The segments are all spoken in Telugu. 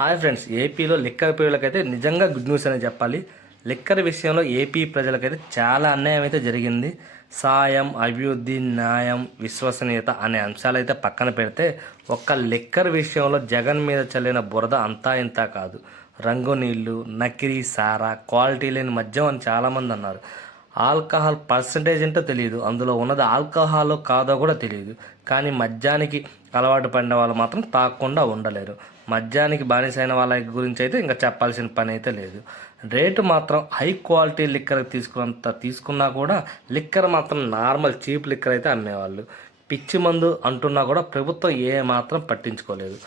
హాయ్ ఫ్రెండ్స్, ఏపీలో లిక్కర్ ప్రియులకైతే నిజంగా గుడ్ న్యూస్ అనే చెప్పాలి. లిక్కర్ విషయంలో ఏపీ ప్రజలకైతే చాలా అన్యాయం అయితే జరిగింది. సాయం, అభివృద్ధి, న్యాయం, విశ్వసనీయత అనే అంశాలు అయితే పక్కన పెడితే ఒక్క లిక్కర్ విషయంలో జగన్ మీద చల్లిన బురద అంతా ఇంతా కాదు. రంగు నీళ్లు, నకిలీ సారా, క్వాలిటీ లేని మద్యం అని చాలామంది అన్నారు. ఆల్కహాల్ పర్సంటేజ్ ఏంటో తెలియదు, అందులో ఉన్నది ఆల్కహాల్ కాదో కూడా తెలియదు. కానీ మద్యానికి అలవాటు పడిన వాళ్ళు మాత్రం తాగకుండా ఉండలేరు. మద్యానికి బానిసైన వాళ్ళ గురించి అయితే ఇంకా చెప్పాల్సిన పని అయితే లేదు. రేటు మాత్రం హై క్వాలిటీ లిక్కర్ తీసుకున్నా కూడా లిక్కర్ మాత్రం నార్మల్ చీప్ లిక్కర్ అయితే అమ్మేవాళ్ళు. పిచ్చి మందు అంటున్నా కూడా ప్రభుత్వం ఏ మాత్రం పట్టించుకోలేదు.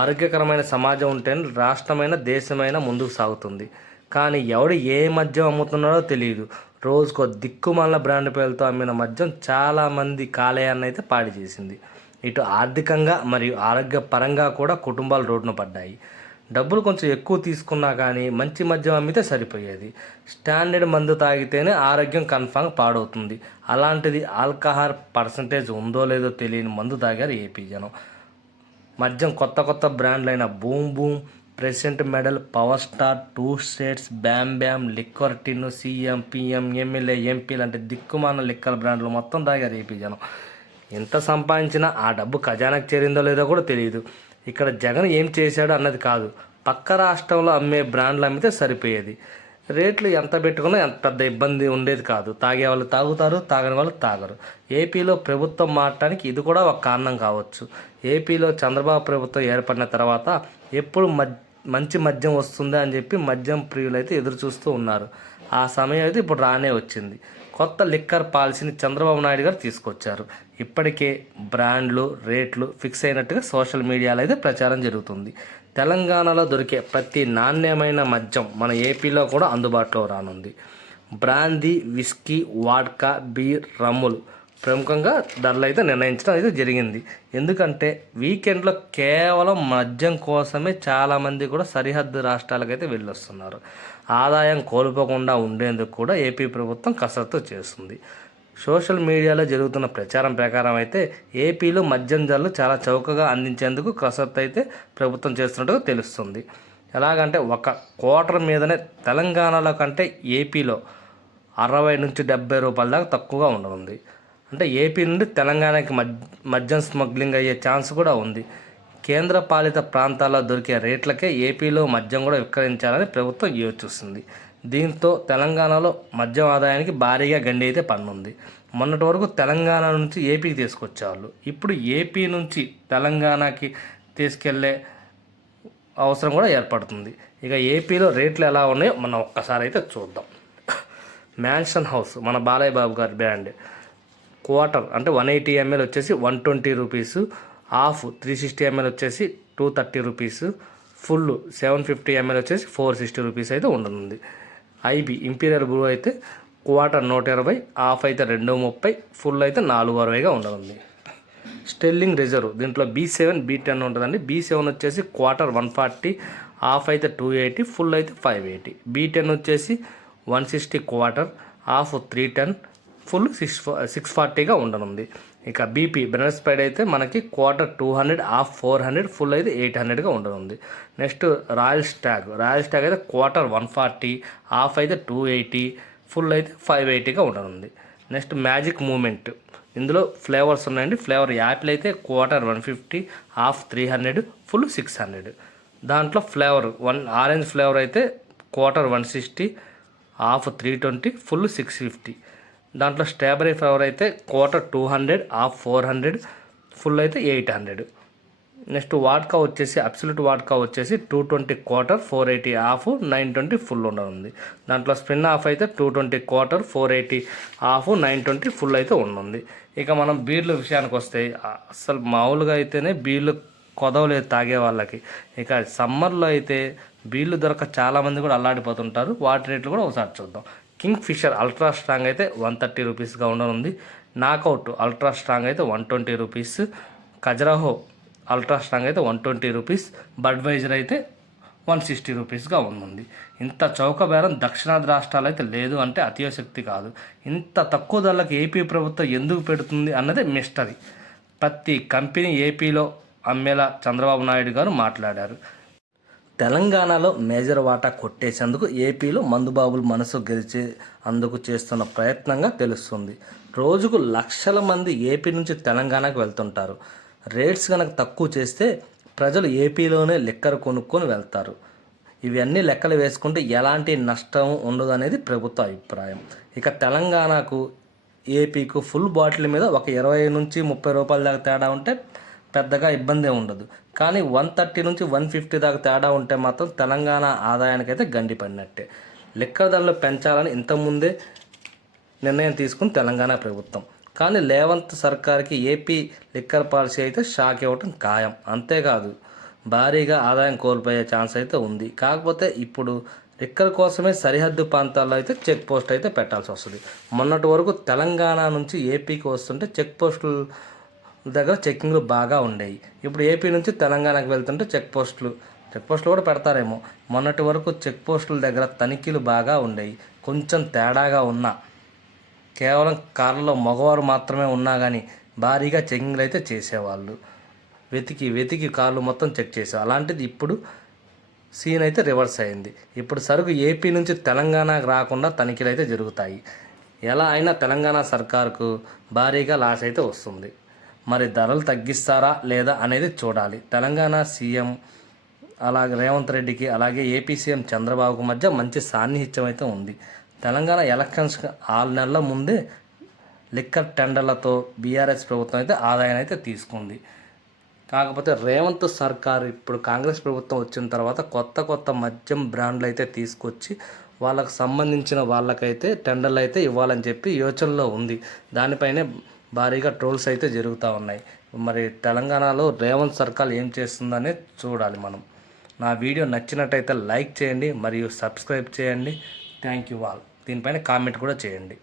ఆరోగ్యకరమైన సమాజం ఉంటేనే రాష్ట్రమైన దేశమైన ముందుకు సాగుతుంది. కానీ ఎవడు ఏ మద్యం అమ్ముతున్నాడో తెలియదు. రోజుకో దిక్కుమాల బ్రాండ్ పేరుతో అమ్మిన మద్యం చాలామంది కాలేయాన్ని అయితే పాడి చేసింది. ఇటు ఆర్థికంగా మరియు ఆరోగ్యపరంగా కూడా కుటుంబాలు రోడ్డున పడ్డాయి. డబ్బులు కొంచెం ఎక్కువ తీసుకున్నా కానీ మంచి మద్యం అమ్మితే సరిపోయేది. స్టాండర్డ్ మందు తాగితేనే ఆరోగ్యం కన్ఫామ్ పాడవుతుంది. అలాంటిది ఆల్కహాల్ పర్సంటేజ్ ఉందో లేదో తెలియని మందు తాగారు ఏపీ జనం. మద్యం కొత్త కొత్త బ్రాండ్లైన Boom Boom, President Medal, Power Star, Two States, Bam Bam, liquor tin, CM, PM, MLA, MP లాంటి దిక్కుమాన లిక్కర్ బ్రాండ్లు మొత్తం తాగారు ఏపీ జనం. ఎంత సంపాదించినా ఆ డబ్బు ఖజానాకు చేరిందో లేదో కూడా తెలియదు. ఇక్కడ జగన్ ఏం చేశాడు అన్నది కాదు, పక్క రాష్ట్రంలో అమ్మే బ్రాండ్లు అమ్మితే సరిపోయేది. రేట్లు ఎంత పెట్టుకున్నా ఎంత పెద్ద ఇబ్బంది ఉండేది కాదు. తాగే వాళ్ళు తాగుతారు, తాగని వాళ్ళు తాగరు. ఏపీలో ప్రభుత్వం మారటానికి ఇది కూడా ఒక కారణం కావచ్చు. ఏపీలో చంద్రబాబు ప్రభుత్వం ఏర్పడిన తర్వాత ఎప్పుడు మంచి మద్యం వస్తుందా అని చెప్పి మద్యం ప్రియులు అయితే ఎదురు చూస్తూ ఉన్నారు. ఆ సమయం అయితే ఇప్పుడు రానే వచ్చింది. కొత్త లిక్కర్ పాలసీని చంద్రబాబు నాయుడు గారు తీసుకొచ్చారు. ఇప్పటికే బ్రాండ్లు, రేట్లు ఫిక్స్ అయినట్టుగా సోషల్ మీడియాలో అయితే ప్రచారం జరుగుతుంది. తెలంగాణలో దొరికే ప్రతి నాణ్యమైన మద్యం మన ఏపీలో కూడా అందుబాటులో రానుంది. బ్రాందీ, విస్కీ, వాడ్కా, బీర్, రమ్ములు ప్రముఖంగా ధరలు అయితే నిర్ణయించడం అయితే జరిగింది. ఎందుకంటే వీకెండ్లో కేవలం మద్యం కోసమే చాలామంది కూడా సరిహద్దు రాష్ట్రాలకైతే వెళ్ళొస్తున్నారు. ఆదాయం కోల్పోకుండా ఉండేందుకు కూడా ఏపీ ప్రభుత్వం కసరత్తు చేస్తుంది. సోషల్ మీడియాలో జరుగుతున్న ప్రచారం ప్రకారం అయితే ఏపీలో మద్యం ధరలు చాలా చౌకగా అందించేందుకు కసరత్తు అయితే ప్రభుత్వం చేస్తున్నట్టుగా తెలుస్తుంది. ఎలాగంటే ఒక క్వార్టర్ మీదనే తెలంగాణలో కంటే ఏపీలో 60 నుంచి 70 రూపాయల దాకా తక్కువగా ఉండనుంది. అంటే ఏపీ నుండి తెలంగాణకి మద్యం స్మగ్లింగ్ అయ్యే ఛాన్స్ కూడా ఉంది. కేంద్ర పాలిత ప్రాంతాల్లో దొరికే రేట్లకే ఏపీలో మద్యం కూడా విక్రయించాలని ప్రభుత్వం యోచిస్తుంది. దీంతో తెలంగాణలో మద్యం ఆదాయానికి భారీగా గండి అయితే పన్నుంది. మొన్నటి వరకు తెలంగాణ నుంచి ఏపీకి తీసుకొచ్చేవాళ్ళు, ఇప్పుడు ఏపీ నుంచి తెలంగాణకి తీసుకెళ్లే అవసరం కూడా ఏర్పడుతుంది. ఇక ఏపీలో రేట్లు ఎలా ఉన్నాయో మనం ఒక్కసారి అయితే చూద్దాం. మ్యాన్షన్ హౌస్ మన బాలయ్య బాబు గారి బ్రాండ్ క్వార్టర్ అంటే 180 ml వచ్చేసి 120 రూపీసు, హాఫ్ 360 ml వచ్చేసి 230 రూపీసు, ఫుల్ 750 ml వచ్చేసి 460 రూపీస్ అయితే ఉండనుంది. ఐబీ ఇంపీరియల్ బ్రూ అయితే క్వార్టర్ 120, హాఫ్ అయితే 230, ఫుల్ అయితే 460గా ఉండనుంది. స్టెర్లింగ్ రిజర్వ్ దీంట్లో B7, B10 ఉంటుందండి. B7 వచ్చేసి క్వార్టర్ 140, హాఫ్ అయితే 280, ఫుల్ అయితే 580. B10 వచ్చేసి 160 క్వార్టర్, హాఫ్ 310, ఫుల్ 640గా ఉండనుంది. ఇక బీపీ బ్రెనర్స్పైడ్ అయితే మనకి క్వార్టర్ 200, హాఫ్ 400, ఫుల్ అయితే 800గా ఉండనుంది. నెక్స్ట్ రాయల్ స్టాగ్ అయితే క్వార్టర్ 140, హాఫ్ అయితే 280, ఫుల్ అయితే 580గా ఉండనుంది. నెక్స్ట్ మ్యాజిక్ మూమెంట్ ఇందులో ఫ్లేవర్స్ ఉన్నాయండి. ఫ్లేవర్ యాపిల్ అయితే క్వార్టర్ 150, హాఫ్ 300, ఫుల్ 600. దాంట్లో ఫ్లేవర్ ఆరెంజ్ ఫ్లేవర్ అయితే క్వార్టర్ 160, హాఫ్ 320, ఫుల్ 650. దాంట్లో స్ట్రాబెరీ ఫ్లేవర్ అయితే క్వార్టర్ 200, హాఫ్ 400, ఫుల్ అయితే 800. నెక్స్ట్ వాడ్కా వచ్చేసి అబ్సల్యూట్ వాడ్కా వచ్చేసి 220 క్వార్టర్, 480, హాఫ్ 920, ఫుల్ ఉండనుంది. దాంట్లో స్పిన్ హాఫ్ అయితే 220 క్వార్టర్, 480, హాఫ్ 920, ఫుల్ అయితే ఉండనుంది. ఇక మనం బీర్ల విషయానికి వస్తే అసలు మామూలుగా అయితేనే బీర్లు కొదవలేదు తాగే వాళ్ళకి. ఇక సమ్మర్లో అయితే బీర్లు దొరక చాలామంది కూడా అల్లాడిపోతుంటారు. వాటి రేట్లు కూడా ఒకసారి చూద్దాం. కింగ్ ఫిషర్ అల్ట్రా స్ట్రాంగ్ అయితే 130 రూపీస్గా ఉండనుంది. నాకౌట్ అల్ట్రా స్ట్రాంగ్ అయితే 120 రూపీస్, ఖజరాహో అల్ట్రా స్ట్రాంగ్ అయితే 120 రూపీస్, బడ్వైజర్ అయితే 160 రూపీస్గా ఉంది. ఇంత చౌక బేరం దక్షిణాది రాష్ట్రాలు అయితే లేదు అంటే అతిశక్తి కాదు. ఇంత తక్కువ ధరలకు ఏపీ ప్రభుత్వం ఎందుకు పెడుతుంది అన్నదే మిస్టరీ. ప్రతి కంపెనీ ఏపీలో అమ్మేలా చంద్రబాబు నాయుడు గారు మాట్లాడారు. తెలంగాణలో మేజర్ వాటా కొట్టేసేందుకు ఏపీలో మందుబాబులు మనసు గెలిచే అందుకు చేస్తున్న ప్రయత్నంగా తెలుస్తుంది. రోజుకు లక్షల మంది ఏపీ నుంచి తెలంగాణకు వెళ్తుంటారు. రేట్స్ కనుక తక్కువ చేస్తే ప్రజలు ఏపీలోనే లిక్కర్ కొనుక్కొని వెళ్తారు. ఇవన్నీ లెక్కలు వేసుకుంటే ఎలాంటి నష్టం ఉండదు అనేది ప్రభుత్వ అభిప్రాయం. ఇక తెలంగాణకు ఏపీకు ఫుల్ బాటిల్ మీద ఒక 20 నుంచి 30 రూపాయల దాకా తేడా ఉంటే పెద్దగా ఇబ్బంది ఉండదు. కానీ 130 నుంచి 150 దాకా తేడా ఉంటే మాత్రం తెలంగాణ ఆదాయానికైతే గండి పడినట్టే. లిక్కర్ ధరలు పెంచాలని ఇంతకుముందే నిర్ణయం తీసుకుని తెలంగాణ ప్రభుత్వం. కానీ రేవంత్ సర్కార్కి ఏపీ లిక్కర్ పాలసీ అయితే షాక్ ఇవ్వటం ఖాయం. అంతేకాదు భారీగా ఆదాయం కోల్పోయే ఛాన్స్ అయితే ఉంది. కాకపోతే ఇప్పుడు లిక్కర్ కోసమే సరిహద్దు ప్రాంతాల్లో అయితే చెక్ పోస్ట్ అయితే పెట్టాల్సి వస్తుంది. మొన్నటి వరకు తెలంగాణ నుంచి ఏపీకి వస్తుంటే చెక్ పోస్టులు దగ్గర చెక్కింగ్లు బాగా ఉండేవి. ఇప్పుడు ఏపీ నుంచి తెలంగాణకు వెళ్తుంటే చెక్ పోస్టులు కూడా పెడతారేమో. మొన్నటి వరకు చెక్ పోస్టుల దగ్గర తనిఖీలు బాగా ఉండేవి. కొంచెం తేడాగా ఉన్నా కేవలం కార్లలో మగవారు మాత్రమే ఉన్నా కానీ భారీగా చెకింగ్లు అయితే చేసేవాళ్ళు. వెతికి కార్లు మొత్తం చెక్ చేసేవాళ్ళు. అలాంటిది ఇప్పుడు సీన్ అయితే రివర్స్ అయింది. ఇప్పుడు సరుకు ఏపీ నుంచి తెలంగాణకు రాకుండా తనిఖీలు అయితే జరుగుతాయి. ఎలా అయినా తెలంగాణ సర్కారుకు భారీగా లాస్ అయితే వస్తుంది. మరి ధరలు తగ్గిస్తారా లేదా అనేది చూడాలి. తెలంగాణ సీఎం అలాగే రేవంత్ రెడ్డికి అలాగే ఏపీ సీఎం చంద్రబాబుకు మధ్య మంచి సాన్నిహిత్యం అయితే ఉంది. తెలంగాణ ఎలక్షన్స్ 6 నెలల ముందే లిక్కర్ టెండర్లతో బీఆర్ఎస్ ప్రభుత్వం అయితే ఆదాయాన్ని అయితే తీసుకుంది. కాకపోతే రేవంత్ సర్కార్ ఇప్పుడు కాంగ్రెస్ ప్రభుత్వం వచ్చిన తర్వాత కొత్త మద్యం బ్రాండ్లు అయితే తీసుకొచ్చి వాళ్ళకు సంబంధించిన వాళ్ళకైతే టెండర్లు అయితే ఇవ్వాలని చెప్పి యోచనలో ఉంది. దానిపైనే భారీగా ట్రోల్స్ అయితే జరుగుతూ ఉన్నాయి. మరి తెలంగాణలో రేవంత్ సర్కార్ ఏం చేస్తుందనే చూడాలి మనం. నా వీడియో నచ్చినట్టయితే లైక్ చేయండి మరియు సబ్స్క్రైబ్ చేయండి. Thank you all. దీనిపైన కామెంట్ కూడా చేయండి.